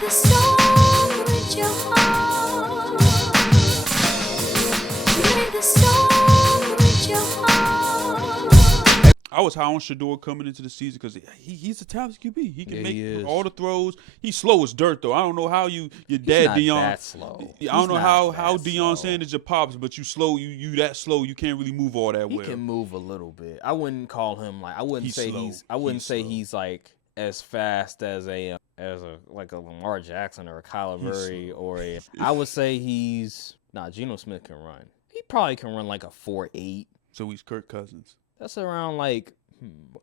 the song with your heart. Play the song with your heart. I was high on Shedeur coming into the season because he's a talented QB. He can make all the throws. He's slow as dirt, though. I don't know how your dad He's Deion. not that slow. I don't know how Deion Sanders your pops, but you slow. You that slow. You can't really move all that well. He can move a little bit. I wouldn't call him like. I wouldn't say he's like as fast as a Lamar Jackson or a Kyler Murray or a. I would say Geno Smith can run. He probably can run like a 4.8. So he's Kirk Cousins. That's around like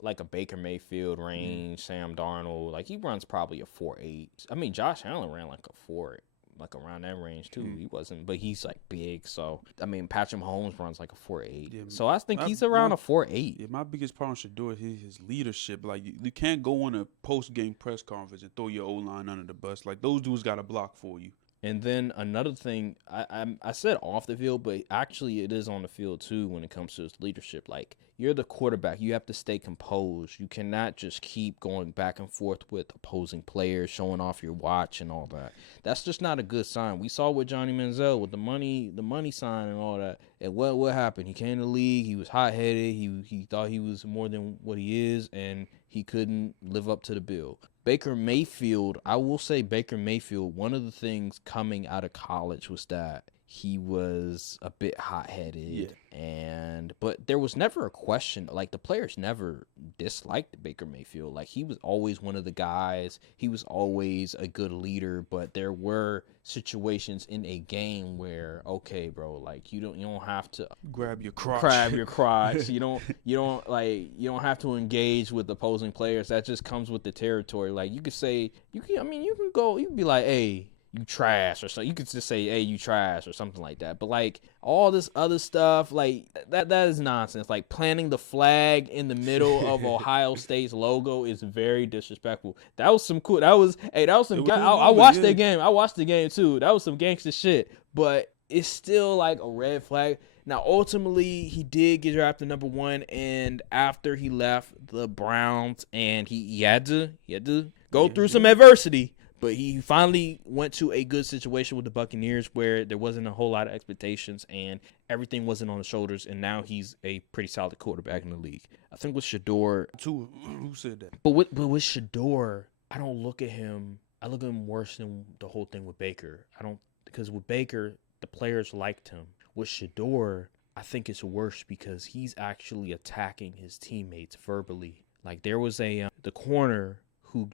a Baker Mayfield range, Sam Darnold. Like he runs probably a 4.8. I mean, Josh Allen ran like a 4, like around that range too. He wasn't, but he's like big. So I mean, Patrick Mahomes runs like a 4.8. Yeah, so I think he's around a 4.8. Yeah, my biggest problem with Shedeur is his leadership. Like you can't go on a post game press conference and throw your O-line under the bus. Like those dudes got to block for you. And then another thing, I said off the field, but actually it is on the field too when it comes to his leadership. Like, you're the quarterback. You have to stay composed. You cannot just keep going back and forth with opposing players, showing off your watch and all that. That's just not a good sign. We saw with Johnny Manziel with the money sign and all that. And what happened? He came to the league. He was hot-headed. He thought he was more than what he is, and he couldn't live up to the bill. Baker Mayfield, I will say Baker Mayfield, one of the things coming out of college was that he was a bit hot-headed, but there was never a question. Like, the players never disliked Baker Mayfield. Like, he was always one of the guys. He was always a good leader, but there were situations in a game where, okay, bro, like you don't have to grab your crotch. You don't have to engage with opposing players. That just comes with the territory. Like, you can be like, hey, you trash or something. You could just say, hey, you trash or something like that. But like all this other stuff, like that is nonsense. Like planting the flag in the middle of Ohio State's logo is very disrespectful. That was some cool. That was some. I watched that game. I watched the game too. That was some gangster shit. But it's still like a red flag. Now, ultimately, he did get drafted number 1, and after he left the Browns, and he had to go through some adversity. But he finally went to a good situation with the Buccaneers where there wasn't a whole lot of expectations and everything wasn't on his shoulders. And now he's a pretty solid quarterback in the league. I think with Shedeur, who said that? But with Shedeur, I don't look at him. I look at him worse than the whole thing with Baker. Because with Baker, the players liked him. With Shedeur, I think it's worse because he's actually attacking his teammates verbally. Like there was the corner who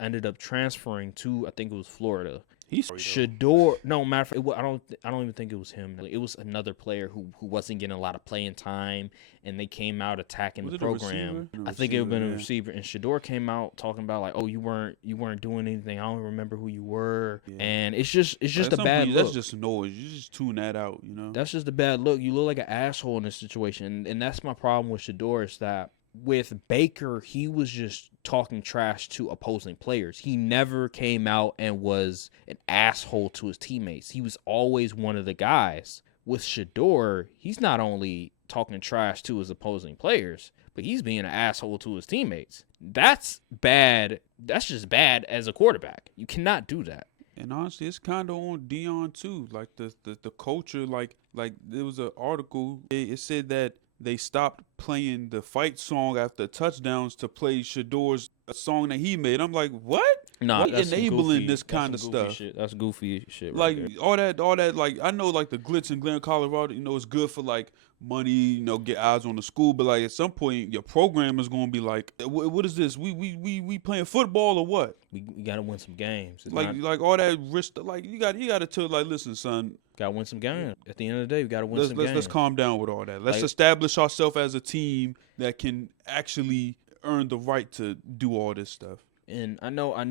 ended up transferring to, I think it was Florida. Shedeur. No, matter of fact, I don't even think it was him. It was another player who wasn't getting a lot of playing time, and they came out attacking the program. I think it would have been a receiver, and Shedeur came out talking about like, oh, you weren't doing anything. I don't remember who you were, and it's just a bad look. That's just noise. You just tune that out, you know. That's just a bad look. You look like an asshole in this situation, and that's my problem with Shedeur is that. With Baker, he was just talking trash to opposing players. He never came out and was an asshole to his teammates. He was always one of the guys. With Shedeur, he's not only talking trash to his opposing players, but he's being an asshole to his teammates. That's bad. That's just bad as a quarterback. You cannot do that. And honestly, it's kind of on Deion too. Like the culture. Like there was an article. It said that they stopped playing the fight song after touchdowns to play Shedeur's song that he made. I'm like, what? Nah, what enabling this kind of stuff? Shit. That's goofy shit. Like right all that. Like I know, like the glitz and glam in Colorado, it's good for like money, get eyes on the school. But like at some point, your program is going to be like, what is this? We playing football or what? We got to win some games. Like all that risk. Like you got to tell like, listen, son. Got to win some games. At the end of the day, we got to win some games. Let's calm down with all that. Let's establish ourselves as a team that can actually earn the right to do all this stuff. And I know I'm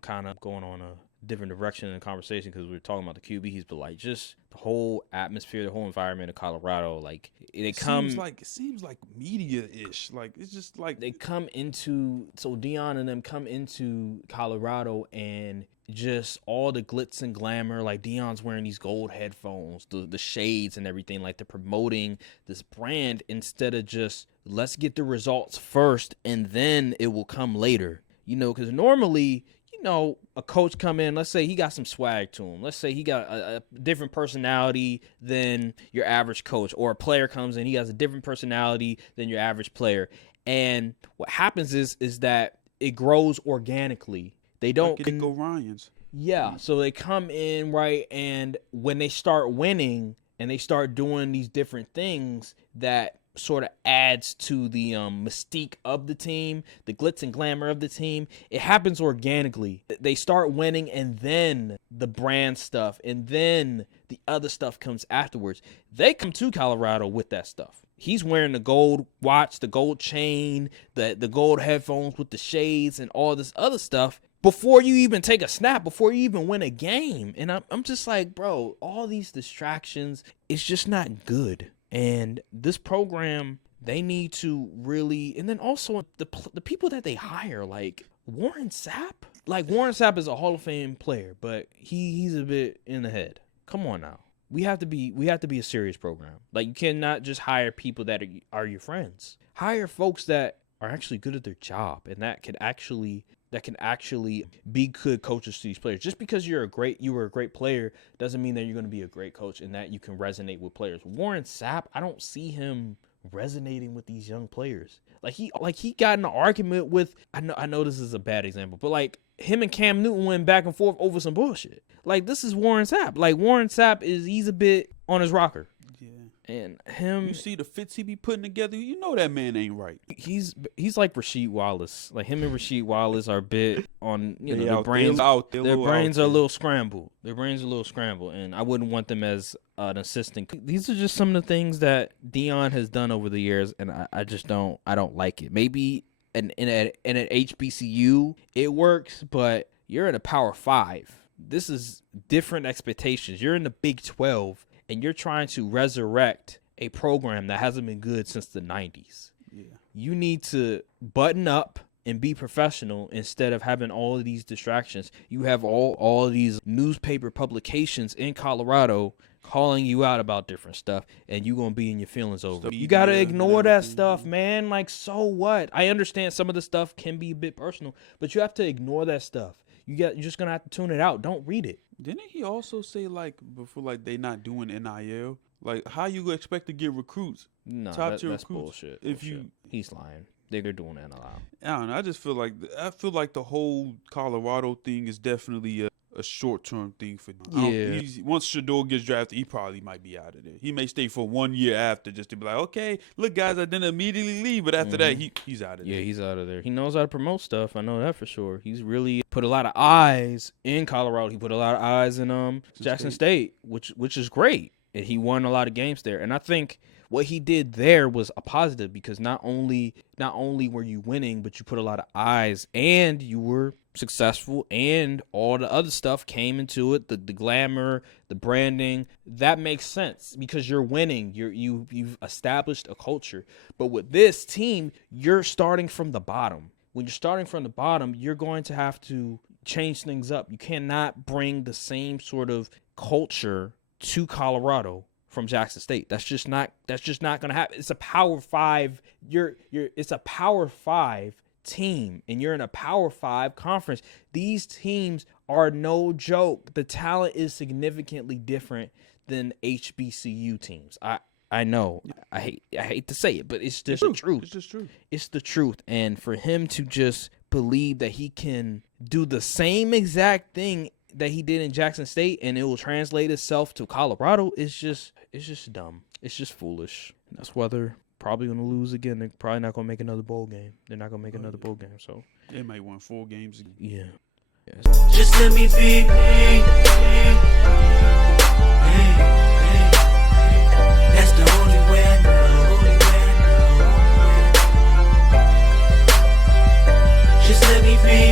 kind of going on a different direction in the conversation because we're talking about the QBs, but like just the whole atmosphere, the whole environment of Colorado, like it seems like media-ish. Like it's just like they come into Deion and them come into Colorado and just all the glitz and glamour, like Deion's wearing these gold headphones, the shades and everything, like they're promoting this brand instead of just let's get the results first and then it will come later, because normally a coach come in, let's say he got some swag to him. Let's say he got a different personality than your average coach, or a player comes in, he has a different personality than your average player. And what happens is that it grows organically. They don't like go Ryans. Yeah, so they come in, right, and when they start winning and they start doing these different things that sort of adds to the mystique of the team, the glitz and glamour of the team, it happens organically. They start winning, and then the brand stuff, and then the other stuff comes afterwards. They come to Colorado with that stuff. He's wearing the gold watch, the gold chain, the gold headphones with the shades and all this other stuff before you even take a snap, before you even win a game. And I'm just like, bro, all these distractions, it's just not good. And this program, they need to really, and then also the people that they hire, like Warren Sapp. Like, Warren Sapp is a Hall of Fame player, but he's a bit in the head. Come on now. We have to be a serious program. Like, you cannot just hire people that are your friends. Hire folks that are actually good at their job and that can actually be good coaches to these players. Just because you were a great player doesn't mean that you're going to be a great coach and that you can resonate with players. Warren Sapp, I don't see him resonating with these young players. Like he got in an argument with, I know this is a bad example, but like him and Cam Newton went back and forth over some bullshit. Like, this is Warren Sapp. Like, Warren Sapp he's a bit on his rocker. And him, you see the fits he be putting together, you know that man ain't right. He's like Rasheed Wallace. Like, him and Rasheed Wallace are a bit on, their brains. Their brains are a little scrambled. And I wouldn't want them as an assistant. These are just some of the things that Deion has done over the years, and I just don't like it. Maybe in an HBCU it works, but you're in a Power 5. This is different expectations. You're in the Big 12. And you're trying to resurrect a program that hasn't been good since the 90s. Yeah. You need to button up and be professional instead of having all of these distractions. You have all of these newspaper publications in Colorado calling you out about different stuff, and you're going to be in your feelings over it. You got to ignore that stuff, man. Like, so what? I understand some of the stuff can be a bit personal, but you have to ignore that stuff. You're just going to have to tune it out. Don't read it. Didn't he also say, like, before, like, they not doing NIL? Like, how you expect to get recruits? No, top tier that's recruits bullshit. If he's lying. They're doing NIL. I don't know. I just feel like the whole Colorado thing is definitely a short-term thing for him. Yeah. Once Shedeur gets drafted, he probably might be out of there. He may stay for 1 year after just to be like, okay, look, guys, I didn't immediately leave. But after that, he's out of there. Yeah, he's out of there. He knows how to promote stuff. I know that for sure. He's really put a lot of eyes in Colorado. He put a lot of eyes in Jackson State, which is great. And he won a lot of games there. And I think what he did there was a positive, because not only were you winning, but you put a lot of eyes and you were successful, and all the other stuff came into it, the glamour, the branding. That makes sense because you're winning. You've established a culture. But with this team, you're starting from the bottom. When you're starting from the bottom, you're going to have to change things up. You cannot bring the same sort of culture to Colorado from Jackson State. That's just not going to happen. It's a Power 5. It's a Power 5 team, and you're in a Power 5 conference. These teams are no joke. The talent is significantly different than HBCU teams. I know. I hate to say it, but it's just the truth. It's just true. It's the truth. And for him to just believe that he can do the same exact thing that he did in Jackson State and it will translate itself to Colorado, it's just dumb. It's just foolish. And that's why they're probably going to lose again. They're probably not going to make another bowl game. They're not going to make another bowl game. So they might win 4 games again. Yeah. Just let me be me.